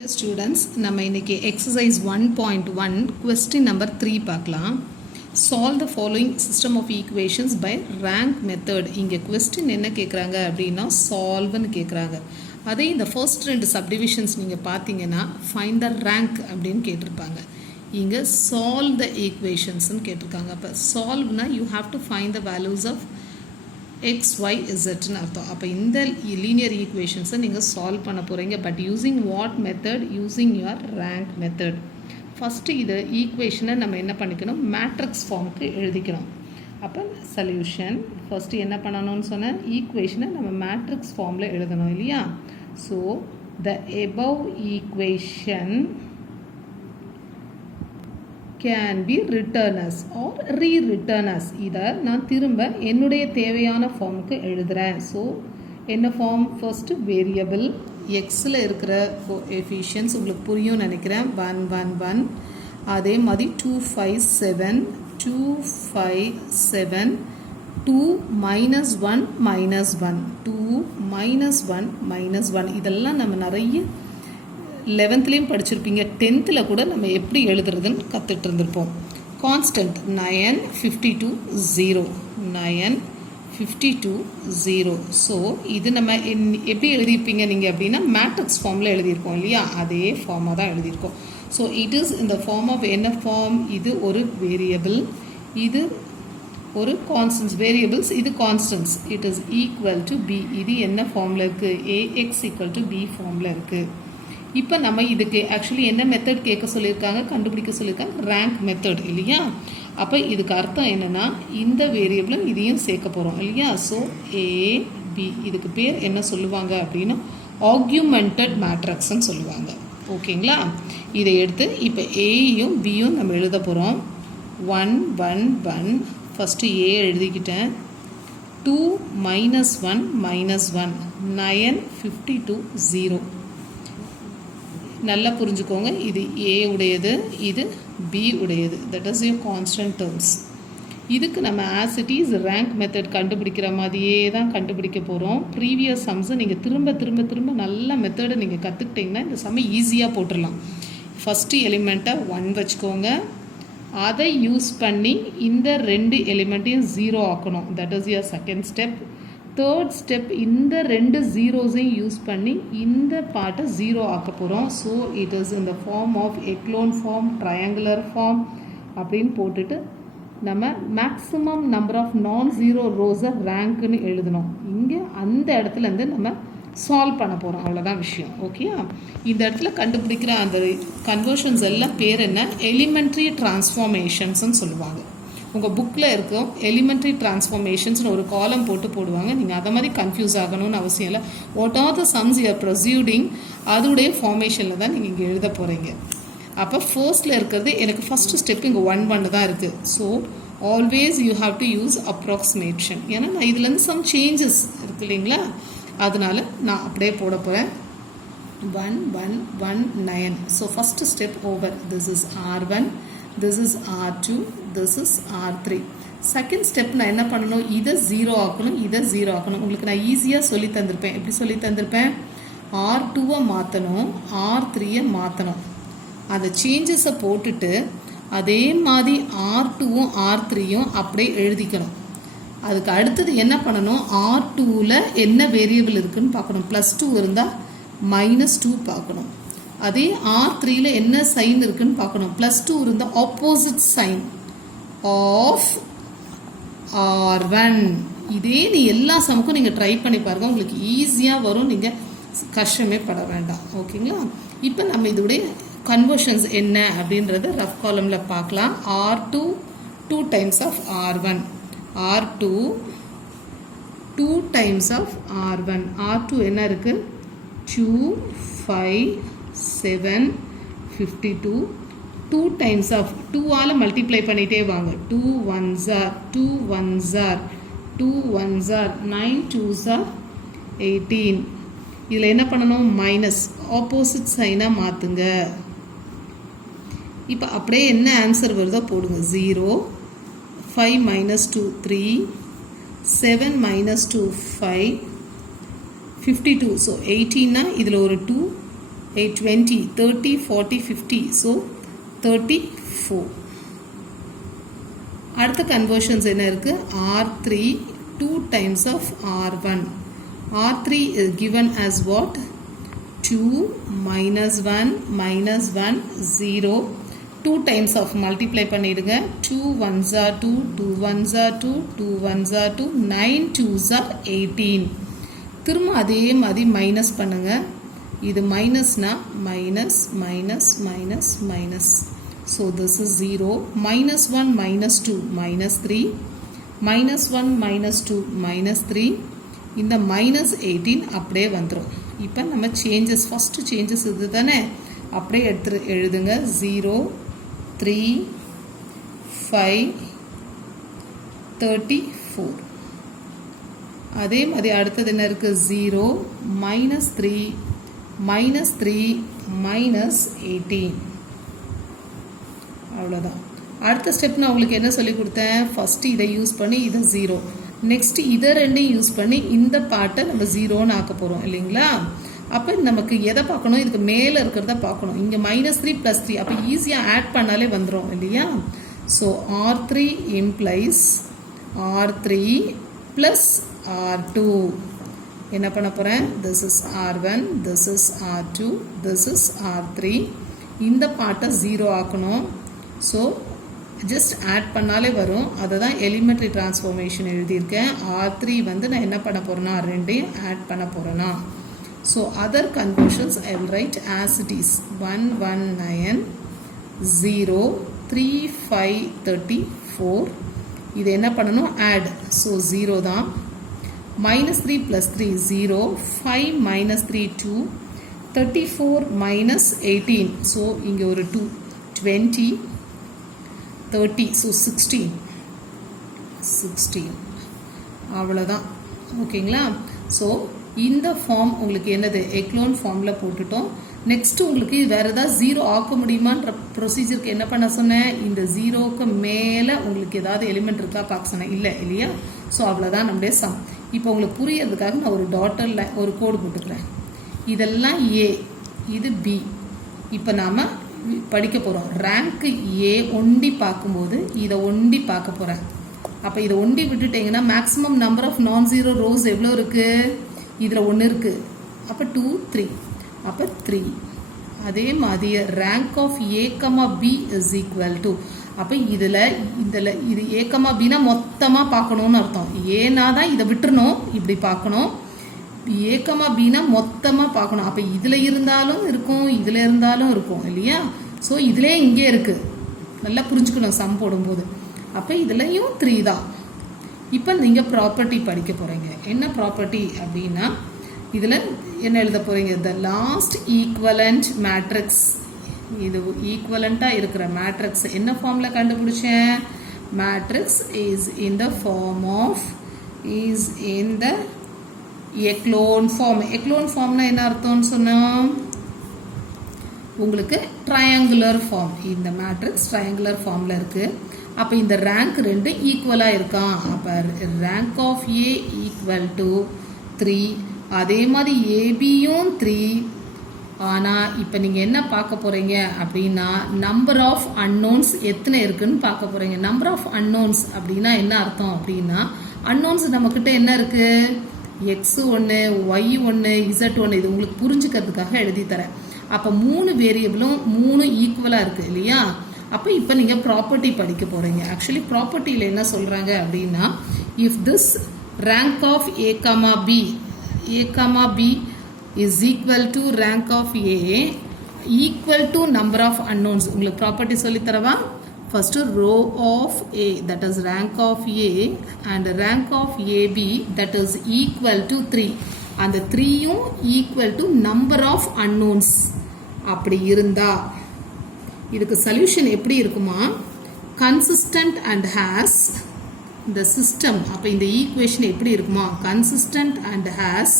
Students, நம்ம இன்னைக்கு exercise 1.1 question number 3 பார்க்கலாம். Solve the following system of equations by rank method. இங்க question என்ன கேக்குறாங்க அப்படின்னா solveன்னு கேக்குறாங்க. அதே இந்த first ரெண்டு subdivisions நீங்க பார்த்தீங்கன்னா find the rank அப்படின்னு கேட்டிருப்பாங்க. இங்க solve the equationsன்னு கேட்டிருக்காங்க. அப்ப solveனா you have to find the values of x, y, z ன்னு அர்த்தம். அப்போ இந்த லீனியர் ஈக்குவேஷன்ஸை நீங்கள் சால்வ் பண்ண போகிறீங்க. But using what method? Using your rank method. First இது ஈக்குவேஷனை நம்ம என்ன பண்ணிக்கணும்? மேட்ரிக்ஸ் ஃபார்முக்கு எழுதிக்கணும். அப்போ சொல்யூஷன் ஃபஸ்ட்டு என்ன பண்ணணும்னு சொன்னால் ஈக்குவேஷனை நம்ம மேட்ரிக்ஸ் ஃபார்மில் எழுதணும் இல்லையா? So the above equation can be written as or rewritten as. இதை நான் திரும்ப என்னுடைய தேவையான ஃபார்முக்கு எழுதுகிறேன். ஸோ என்ன ஃபார்ம்? ஃபர்ஸ்ட் வேரியபிள் எக்ஸில் இருக்கிற கோஎஃபிஷியன்ஸ் உங்களுக்கு புரியும் நினைக்கிறேன். 1 1 1 அதே மாதிரி 2 5 7 2 5 7 2 -1 -1 2 -1 -1 இதெல்லாம் நம்ம நிறைய 11லேயும் படிச்சிருப்பீங்க. 10th கூட நம்ம எப்படி எழுதுறதுன்னு கற்றுட்டு இருந்திருப்போம். கான்ஸ்டன்ட் 9 52 0 9 52 0. ஸோ இது நம்ம எப்படி எழுதியிருப்பீங்க நீங்கள் அப்படின்னா மேட்ரிக்ஸ் ஃபார்மில் எழுதியிருக்கோம் இல்லையா? அதே ஃபார்மாக தான் எழுதியிருக்கோம். ஸோ இட் இஸ் இந்த ஃபார்ம் ஆஃப் என்ன ஃபார்ம்? இது ஒரு வேரியபிள், இது ஒரு கான்ஸ்டன்ஸ். வேரியபிள்ஸ் இது constants. It is equal to b. இது என்ன ஃபார்மில் இருக்குது? ஏஎக்ஸ் ஈக்குவல் டு பி ஃபார்மில் இருக்குது. இப்போ நம்ம இதுக்கு ஆக்சுவலி என்ன மெத்தட் கேட்க சொல்லியிருக்காங்க, கண்டுபிடிக்க சொல்லியிருக்காங்க? ரேங்க் மெத்தட் இல்லையா? அப்போ இதுக்கு அர்த்தம் என்னென்னா இந்த வேரியபிளும் இதையும் சேர்க்க போகிறோம் இல்லையா? ஸோ ஏ பி இதுக்கு பேர் என்ன சொல்லுவாங்க அப்படின்னா ஆக்யூமெண்டட் மேட்ரிக்ஸ்ன்னு சொல்லுவாங்க. ஓகேங்களா? இதை எடுத்து இப்போ ஏயும் பியும் நம்ம எழுத போகிறோம். 1 1 1 ஃபஸ்ட்டு ஏ எழுதிக்கிட்டேன். 2 -1 -1 9 52 0. நல்லா புரிஞ்சுக்கோங்க. இது ஏ உடையது, இது பி உடையது. That is your constant terms. இதுக்கு நம்ம as it is rank method கண்டுபிடிக்கிற மாதிரியே தான் கண்டுபிடிக்க போகிறோம். ப்ரீவியஸ் சம்ஸை நீங்கள் திரும்ப திரும்ப திரும்ப நல்ல மெத்தடை நீங்கள் கற்றுக்கிட்டிங்கன்னா இந்த சம்மை ஈஸியாக போட்டுடலாம். ஃபஸ்ட்டு எலிமெண்ட்டை 1 வச்சுக்கோங்க. அதை யூஸ் பண்ணி இந்த 2 எலிமெண்ட்டையும் 0 ஆக்கணும். That is your second step. Third step இந்த 2 ஜீரோஸையும் யூஸ் பண்ணி இந்த பார்ட்டை 0 ஆக்க போகிறோம். ஸோ இட் இஸ் இந்த form of echelon form, triangular form அப்படின்னு போட்டுட்டு நம்ம maximum number of non zero ரோஸை ரேங்க்னு எழுதணும். இங்கே அந்த இடத்துலேருந்து நம்ம சால்வ் பண்ண போகிறோம். அவ்வளோதான் விஷயம். ஓகே? இந்த இடத்துல கண்டுபிடிக்கிற அந்த கன்வர்ஷன்ஸ் எல்லாம் பேர் என்ன? எலிமெண்ட்ரி டிரான்ஸ்ஃபார்மேஷன்ஸ்ன்னு சொல்லுவாங்க. உங்கள் புக்கில் இருக்கும் எலிமெண்ட்ரி டிரான்ஸ்ஃபார்மேஷன்ஸ்னு ஒரு காலம் போடுவாங்க. நீங்கள் அதை மாதிரி கன்ஃபியூஸ் ஆகணும்னு அவசியம் இல்லை. What are the sums you are proceeding அதோடைய ஃபார்மேஷனில் தான் நீங்கள் இங்கே எழுத போகிறீங்க. அப்போ ஃபர்ஸ்ட்டில் இருக்கிறது எனக்கு ஃபஸ்ட்டு ஸ்டெப் இங்கே 1 1 தான் இருக்குது. So always you have to use approximation. ஏன்னா நான் இதுலேருந்து சம் சேஞ்சஸ் இருக்கு இல்லைங்களா? அதனால் நான் அப்படியே போட போகிறேன். 1 1 1 9. So first step over. This is R1, this is R2, this is R3. Second step நான் என்ன பண்ணணும்? இதை 0 ஆக்கணும், இதை 0 ஆக்கணும். உங்களுக்கு நான் ஈஸியாக சொல்லி தந்திருப்பேன். எப்படி சொல்லி தந்திருப்பேன்? R2-வை மாற்றணும், R3-யை மாற்றணும். அந்த சேஞ்சஸை போட்டுட்டு அதே மாதிரி R2வும் R3யும் அப்படியே எழுதிக்கணும். அதுக்கு அடுத்தது என்ன பண்ணணும்? R2வில் என்ன வேரியபிள் இருக்குதுன்னு பார்க்கணும். +2 இருந்தால் -2 பார்க்கணும். அதே R3யில் என்ன சைன் இருக்குன்னு பார்க்கணும். +2 இருந்தால் ஆப்போசிட் சைன் ஆஃப் R1. இதே நீ எல்லா சமுக்கும் நீங்கள் ட்ரை பண்ணி பாருங்கள். உங்களுக்கு ஈஸியாக வரும். நீங்கள் கஷ்டமே பட வேண்டாம். ஓகேங்களா? இப்போ நம்ம இதோடைய கன்வர்ஷன்ஸ் என்ன அப்படின்றத ரஃப் காலமில் பார்க்கலாம். R2 2 times of R1, R2 2 times of R1. R2 என்ன இருக்குது? 2 5 7 52. 2 times of 2ஆல் மல்டிப்ளை பண்ணிகிட்டே வாங்க. 2 1s are 2 1s are 2 1s are 9 2s are 18. இதில் என்ன பண்ணணும்? மைனஸ் ஆப்போசிட் சைனாக மாற்றுங்க. இப்போ அப்படியே என்ன ஆன்சர் வருதோ போடுங்க. 0 5 -2 3 7 -2 5 52. ஸோ 18னா இதில் ஒரு 2 8, 20, 30, 40, 50. So 34. அடுத்த கன்வர்ஷன்ஸ் என்ன இருக்கு? R3 2 times of R1. R3 is given as what? 2 minus 1 minus 1 0. 2 times of multiply பண்ணிடுங்க. 2 1s are 2, 2 1s are 2, 2 1s are 2, 9 2s are 18. திரும்ப அதே மாதிரி மைனஸ் பண்ணுங்க. இது மைனஸ்னா minus minus minus minus. So this is 0. Minus 1 minus 2 minus 3. Minus 1 minus 2 minus 3. இந்த minus 18 அப்படியே வந்துடும். இப்போ நம்ம சேஞ்சஸ் ஃபஸ்ட்டு சேஞ்சஸ் இது தானே அப்படியே எழுதுங்க. 0 3 5 34. அதே மாதிரி அடுத்தது என்ன இருக்குது? 0 minus 3 minus 3 minus 18. அவ்வளோதான். அடுத்த ஸ்டெப் நான் உங்களுக்கு என்ன சொல்லி கொடுத்தேன்? ஃபஸ்ட்டு இதை யூஸ் பண்ணி இதை 0, நெக்ஸ்ட்டு இதை ரெண்டையும் யூஸ் பண்ணி இந்த பார்ட்டை நம்ம 0ன்னு ஆக்க போகிறோம் இல்லைங்களா? அப்போ நமக்கு எதை பார்க்கணும்? இதுக்கு மேலே இருக்கிறத பார்க்கணும். இங்கே -3 + 3 அப்போ ஈஸியாக ஆட் பண்ணாலே வந்துடும் இல்லையா? So R3 implies R3 + R2. என்ன பண்ண போகிறேன்? this is R1, this is R2, this is R3. இந்த பார்ட்டை 0 ஆக்கணும். ஸோ ஜஸ்ட் ஆட் பண்ணாலே வரும். அதை தான் எலிமெண்ட்ரி டிரான்ஸ்ஃபார்மேஷன் எழுதியிருக்கேன். R3 வந்து நான் என்ன பண்ண போகிறேன்னா ரெண்டையும் ஆட் பண்ண போகிறேன்னா. So other conversions I will write as it is. 119 0 3 5 34. இது என்ன பண்ணணும்? ஆட். ஸோ 0 தான். -3 + 3 0. 5 - 3 2. 34 - 18. ஸோ இங்கே ஒரு 2. 20 30. ஸோ 16 அவ்வளோதான். ஓகேங்களா? ஸோ இந்த ஃபார்ம் உங்களுக்கு என்னது? எக்லோன் ஃபார்மில் போட்டுட்டோம். நெக்ஸ்ட்டு உங்களுக்கு வேறு ஏதாவது 0 ஆக்க முடியுமான்ற ப்ரொசீஜருக்கு என்ன பண்ண சொன்னேன்? இந்த 0க்கு மேலே உங்களுக்கு ஏதாவது எலிமெண்ட் இருக்கா பார்க்க சொன்னேன். இல்லை இல்லையா? ஸோ அவ்வளோதான் நம்முடைய சம். இப்போ உங்களுக்கு புரியறதுக்காக நான் ஒரு டாட்டரில் ஒரு கோடு போட்டுக்கிறேன். இதெல்லாம் A, இது B. இப்போ நாம் படிக்க போகிறோம். ரேங்க்கு A ஒண்டி பார்க்கும்போது இதை ஒண்டி பார்க்க போகிறேன். அப்போ இதை ஒண்டி விட்டுட்டிங்கன்னா maximum number of non zero rose எவ்வளோ இருக்குது? இதில் 1 இருக்குது. அப்போ 2 3. அப்போ 3. அதே மாதிரி rank of A, B is equal to. அப்போ இது A, Bனா மொத்தமாக பார்க்கணுன்னு அர்த்தம். ஏன்னா தான் இதை விட்டுறணும், இப்படி பார்க்கணும். A, Bனா மொத்தமாக பார்க்கணும். அப்போ இதில் இருந்தாலும் இருக்கும், இதில் இருந்தாலும் இருக்கும் இல்லையா? ஸோ இதிலே இங்கே இருக்குது. நல்லா புரிஞ்சுக்கணும் சம் போடும்போது. அப்போ இதுலையும் 3 தான். இப்போ நீங்கள் ப்ராப்பர்ட்டி படிக்க போகிறீங்க. என்ன ப்ராப்பர்ட்டி அப்படின்னா இதில் என்ன எழுத போகிறீங்க? The last equivalent matrix. இது ஈக்குவலண்ட்டாக இருக்கிற மேட்ரிக்ஸ் என்ன ஃபார்மில் கண்டுபிடிச்சேன்? Matrix is in the form of echelon form. Echelon ஃபார்ம்னா என்ன அர்த்தம்னு சொன்னோம்? உங்களுக்கு ட்ரையாங்குலர் ஃபார்ம். இந்த மேட்ரிக்ஸ் ட்ரையாங்குலர் ஃபார்மில் இருக்குது. அப்போ இந்த ரேங்க் 2 ஈக்குவலாக இருக்கான். அப்போ rank of A equal to 3. அதே மாதிரி ஏபியும் 3. ஆனால் இப்போ நீங்கள் என்ன பார்க்க போகிறீங்க அப்படின்னா நம்பர் ஆஃப் அன்னோன்ஸ் எத்தனை இருக்குன்னு பார்க்க போகிறீங்க. நம்பர் ஆஃப் அன்னோன்ஸ் அப்படின்னா என்ன அர்த்தம் அப்படின்னா அன்னோன்ஸ் நம்மக்கிட்ட என்ன இருக்குது? x1 y1 z1. இது உங்களுக்கு புரிஞ்சுக்கிறதுக்காக எழுதி தரேன். அப்போ 3 வேரியபிளும் 3 ஈக்குவலாக இருக்குது இல்லையா? அப்போ இப்போ நீங்கள் ப்ராப்பர்ட்டி படிக்க போகிறீங்க. ஆக்சுவலி ப்ராப்பர்ட்டியில் என்ன சொல்கிறாங்க அப்படின்னா if this rank of A, B is equal to rank of A equal to number of unknowns. உங்களுக்கு ப்ராப்பர்ட்டி சொல்லித்தரவா? First row of A, that is rank of A, and rank of AB, that is equal to 3. அந்த 3யும் equal to number of unknowns. அப்படி இருந்தா இதுக்கு solution எப்படி இருக்குமா? consistent and has the system. அப்போ இந்த ஈக்குவேஷன் எப்படி இருக்குமா? consistent and has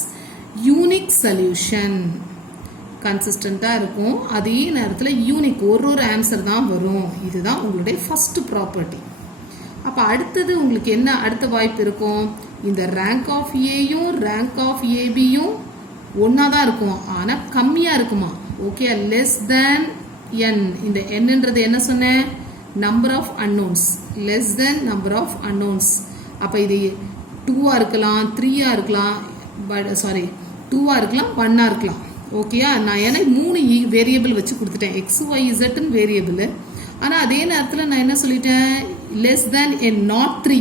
unique solution. கன்சிஸ்டண்ட்டாக இருக்கும், அதே நேரத்தில் யூனிக், ஒரு ஆன்சர் தான் வரும். இதுதான் உங்களுடைய ஃபஸ்ட்டு ப்ராப்பர்ட்டி. அப்போ அடுத்தது உங்களுக்கு என்ன அடுத்த வாய்ப்பு இருக்கும்? இந்த ரேங்க் ஆஃப் ஏயும் ரேங்க் ஆஃப் ஏபியும் ஒன்றா தான் இருக்கும், ஆனால் கம்மியாக இருக்குமா? Okay, less than n. இந்த nன்றது என்ன சொன்னேன், number of unknowns, less than number of unknowns. அப்போ இது 2 இருக்கலாம், 3 இருக்கலாம், சாரி 2 இருக்கலாம், 1 இருக்கலாம். ஓகேயா, நான் ஏன்னா 3 வேரியபிள் வச்சு கொடுத்துட்டேன், எக்ஸ் ஒய் இசட்னு வேரியபிள். ஆனால் அதே நேரத்தில் நான் என்ன சொல்லிட்டேன், லெஸ் தேன் n நாட் 3.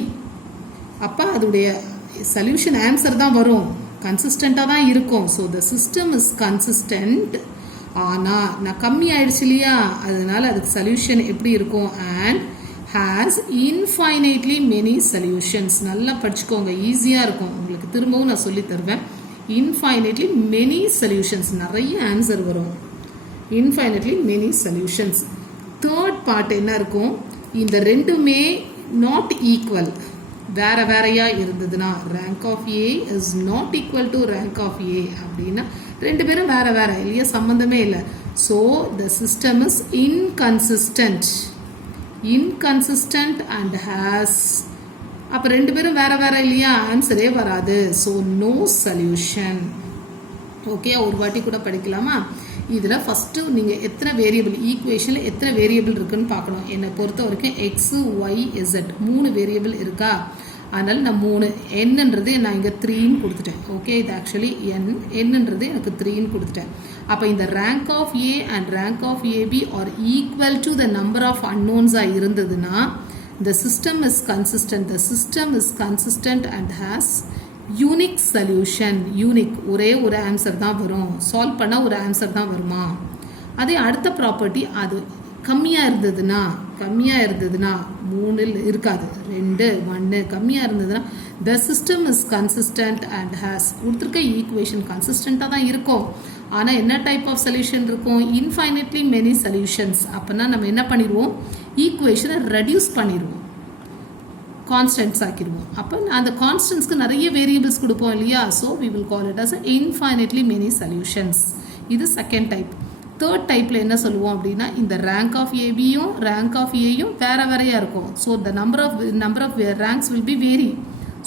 அப்போ அதோடைய சொல்யூஷன் ஆன்சர் தான் வரும், கன்சிஸ்டண்ட்டாக தான் இருக்கும். So the system is consistent. ஆனால் நான் கம்மி ஆயிடுச்சு இல்லையா, அதனால அதுக்கு சொல்யூஷன் எப்படி இருக்கும், and has infinitely many solutions. நல்லா படிச்சுக்கோங்க, ஈஸியாக இருக்கும் உங்களுக்கு. திரும்பவும் நான் சொல்லி தருவேன். இன்ஃபைனைட்லி மெனி சொல்யூஷன்ஸ், நிறைய ஆன்சர் வரும். Infinitely many solutions. Third part என்ன இருக்கும், இந்த ரெண்டுமே நாட் ஈக்குவல், வேற வேறையா இருந்ததுன்னா, rank of A is not equal to rank of A அப்படின்னா ரெண்டு பேரும் வேற வேற இல்லையா, சம்பந்தமே இல்லை. So the system is inconsistent. Inconsistent and has, அப்போ ரெண்டு பேரும் வேற வேற இல்லையா, ஆன்சரே வராது. So no solution. ஓகே, ஒரு வாட்டி கூட படிக்கலாமா. இதில் ஃபஸ்ட்டு நீங்கள் எத்தனை வேரியபிள், ஈக்குவேஷனில் எத்தனை வேரியபிள் இருக்குன்னு பார்க்கணும். என்னை பொறுத்த வரைக்கும் எக்ஸு ஒய் இசட் 3 வேரியபிள் இருக்கா, அதனால் நான் 3, என்னன்றது நான் இங்கே 3ன்னு கொடுத்துட்டேன். ஓகே, இது ஆக்சுவலி என்னன்றது எனக்கு 3ன்னு கொடுத்துட்டேன். அப்போ இந்த rank of A and rank of AB are equal to the number of அன்னோன்ஸாக இருந்ததுன்னா the system is consistent. The system is consistent and has unique solution. Unique, ஒரே ஒரு ஆன்சர் தான் வரும், சால்வ் பண்ணால் ஒரு ஆன்சர் தான் வருமா. அதே அடுத்த ப்ராப்பர்ட்டி, அது கம்மியாக இருந்ததுன்னா 3 இருக்காது, 2 1 கம்மியாக இருந்ததுன்னா the system is consistent and has, கொடுத்துருக்க ஈக்குவேஷன் கன்சிஸ்டண்ட்டாக தான் இருக்கும். ஆனால் என்ன டைப் ஆஃப் சொல்யூஷன் இருக்கும், இன்ஃபைனைட்லி மெனி சொல்யூஷன்ஸ். அப்போனா நம்ம என்ன பண்ணிடுவோம், ஈக்குவேஷனை ரெடியூஸ் பண்ணிடுவோம், கான்ஸ்டன்ட்ஸ் ஆக்கிடுவோம். அப்போ அந்த கான்ஸ்டன்ட்ஸ்க்கு நிறைய வேரியபிள்ஸ் கொடுப்போம் இல்லையா. So we will call it as infinitely many solutions. இது செகண்ட் டைப். தேர்ட் டைப்பில் என்ன சொல்லுவோம் அப்படின்னா, இந்த ரேங்க் ஆஃப் ஏபியும் ரேங்க் ஆஃப் ஏயும் வேற வேறையாக இருக்கும். So the number of ranks will be vary.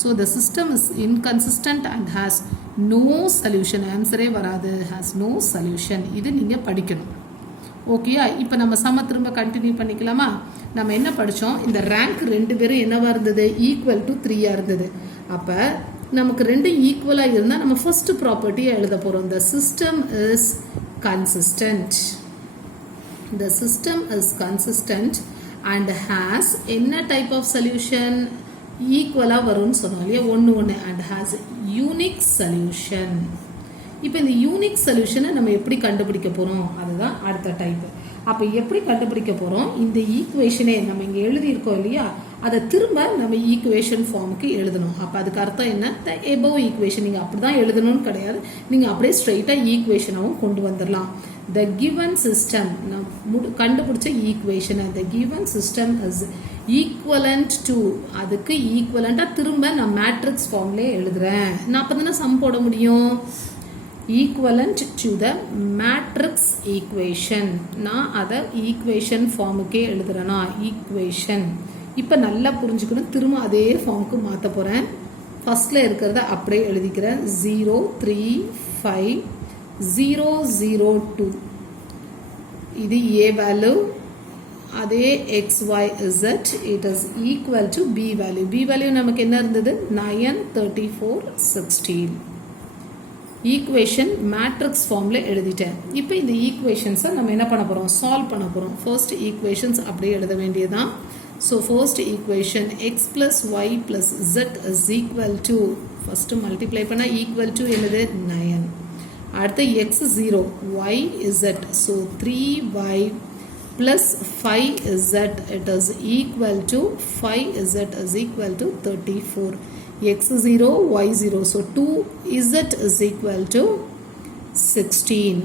So the system is inconsistent and has no solution, ஆன்சரே வராது, ஹேஸ் நோ சொல்யூஷன். இது நீங்கள் படிக்கணும். ஓகேயா, இப்போ நம்ம சம திரும்ப கண்டினியூ பண்ணிக்கலாமா. நம்ம என்ன படித்தோம், இந்த ரேங்க் 2 பேரும் என்னவா இருந்தது, ஈக்குவல் டு 3 இருந்தது. அப்போ நமக்கு 2 ஈக்குவலாக இருந்தால் நம்ம ஃபர்ஸ்ட் ப்ராப்பர்ட்டியை எழுத போகிறோம். த system is consistent. The system is consistent and has என்ன type of solution, ஈக்குவலாக வரும்னு சொன்னோம் இல்லையா, 1 1, and has unique solution. இப்போ இந்த யூனிக் சொல்யூஷனை நம்ம எப்படி கண்டுபிடிக்க போகிறோம், அதுதான் அடுத்த டைப். அப்போ எப்படி கண்டுபிடிக்க போகிறோம், இந்த ஈக்குவேஷனே நம்ம இங்கே எழுதியிருக்கோம் இல்லையா, அதை திரும்ப நம்ம ஈக்குவேஷன் ஃபார்முக்கு எழுதணும். அப்போ அதுக்கு அர்த்தம் என்ன, த எபோவ் ஈக்குவேஷன். நீங்கள் அப்படி தான் எழுதணும்னு கிடையாது, நீங்கள் அப்படியே ஸ்ட்ரெயிட்டாக ஈக்குவேஷனாகவும் கொண்டு வந்துடலாம். த கிவன் சிஸ்டம், கண்டுபிடிச்ச ஈக்குவேஷனை, the given system is equivalent to, அதுக்கு ஈக்குவலண்ட்டாக திரும்ப நான் மேட்ரிக்ஸ் ஃபார்ம்லேயே எழுதுறேன். நான் அப்போ தானே சம் போட முடியும். Equivalent to the matrix equation, நான் அதை ஈக்குவேஷன் ஃபார்முக்கே எழுதுறேன்னா ஈக்குவேஷன். இப்போ நல்லா புரிஞ்சுக்கணும், திரும்ப அதே ஃபார்முக்கு மாற்ற போகிறேன். ஃபஸ்ட்டில் இருக்கிறத அப்படியே எழுதிக்கிறேன். 0 3 5 0 0 2, இது ஏ வேல்யூ. அதே XY Z, it is equal to B value. B value நமக்கு என்ன இருந்தது, 9 34 16. ஈக்குவேஷன் மேட்ரிக்ஸ் ஃபார்மில் எழுதிட்டேன். இப்போ இந்த ஈக்குவேஷன்ஸை நம்ம என்ன பண்ண போகிறோம், சால்வ் பண்ண போகிறோம். ஃபர்ஸ்ட் ஈக்குவேஷன்ஸ் அப்படியே எழுத வேண்டியதுதான். So first equation x + y + z is equal to, first multiply பண்ணால் ஈக்குவல் டு என்னது 9. அடுத்து x 0 y z, so 3y + 5z, it is equal to 5z is equal to 34. x 0 y 0, so 2z is equal to 16.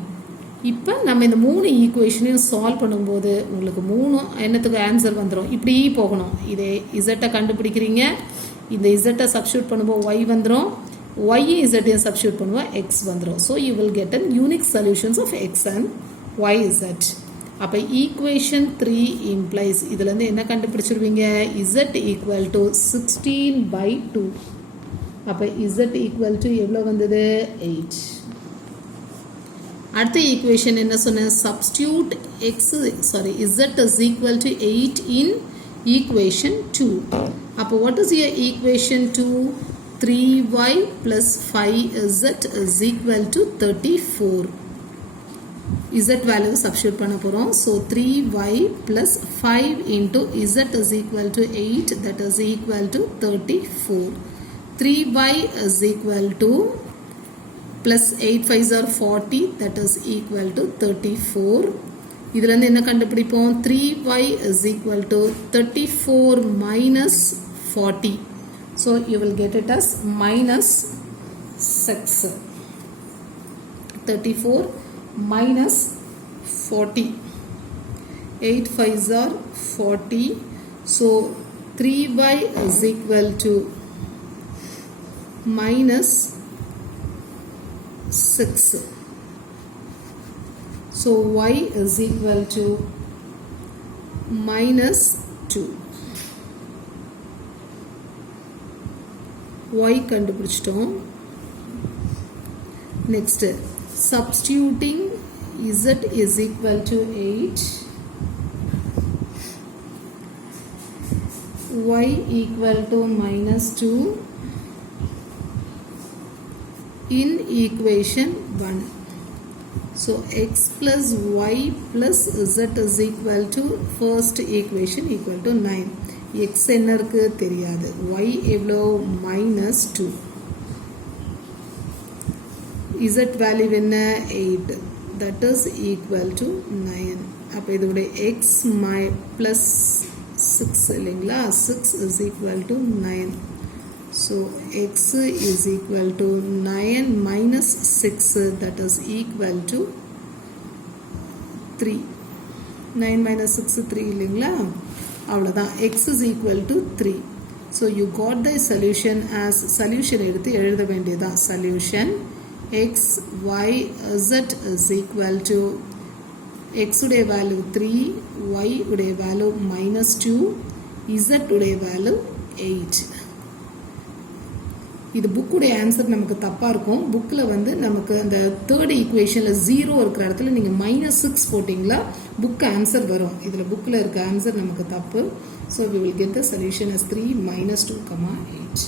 இப்போ நம்ம இந்த 3 ஈக்குவேஷனையும் solve பண்ணும்போது உங்களுக்கு 3 என்னத்துக்கு answer வந்துடும். இப்படி போகணும். இதே இசட்டை கண்டுபிடிக்கிறீங்க, இந்த இசட்டை சப்ஸ்டியூட் பண்ணும்போது y வந்துடும், y இசட்டையும் சப்ஸ்டியூட் பண்ணுவோம் x வந்துடும். So you will get an unique solutions of x and y z. அப்போ ஈக்குவேஷன் 3 இம்ப்ளைஸ், இதுலேருந்து என்ன கண்டுபிடிச்சிருவீங்க, z ஈக்குவல் டு 16/2. அப்போ z ஈக்குவல் டு எவ்வளோ வந்தது, 8. அடுத்த ஈக்குவேஷன் என்ன சொன்னேன், substitute z is equal to 8 in equation 2. அப்போ what is your equation 2? 3y plus 5z is equal to 34. z value substitute பண்ண போறோம். So 3y plus 5 into z is equal to 8, that is equal to 34. 3y is equal to plus 8 5s are 40, that is equal to 34. இதில் இருந்து என்ன கண்டுபிடிப்போம், 3y is equal to 34 minus 40. So you will get it as minus 6. 34 minus 40. 8 5s are 40. So 3y is equal to minus 6. So y is equal to minus 2. y கண்டுபிடிச்சிட்டோம். Next, substituting z is equal to 8, y equal to minus 2 in equation 1. So x plus y plus z is equal to first equation equal to 9. x என்ன இருக்கு தெரியாது, y எவ்வளோ minus 2, z value என்ன 8, that is equal to 9. அப்போ இதோடைய x plus 6 இல்லைங்களா, 6 is equal to 9. So x is equal to 9 minus 6, that is equal to 3. 9 minus 6 3 இல்லைங்களா, அவ்வளோதான். x is equal to 3. So you got the solution as solution எடுத்து எழுத வேண்டியதான். Solution x y z is equal to x உடைய value 3, y உடைய value minus 2, z உடைய value 8. இது புக்குடைய answer நமக்கு தப்பாக இருக்கும். புக்கில் வந்து நமக்கு அந்த தேர்ட் ஈக்குவேஷனில் 0 இருக்கிற இடத்துல நீங்கள் -6 போட்டிங்களா புக் ஆன்சர் வரும். இதில் புக்கில் இருக்க ஆன்சர் நமக்கு தப்பு. So we will get the solution as 3 minus 2, 8.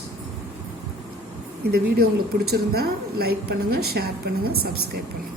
இந்த வீடியோ உங்களுக்கு பிடிச்சிருந்தா லைக் பண்ணுங்கள், ஷேர் பண்ணுங்கள், சப்ஸ்கிரைப் பண்ணுங்கள்.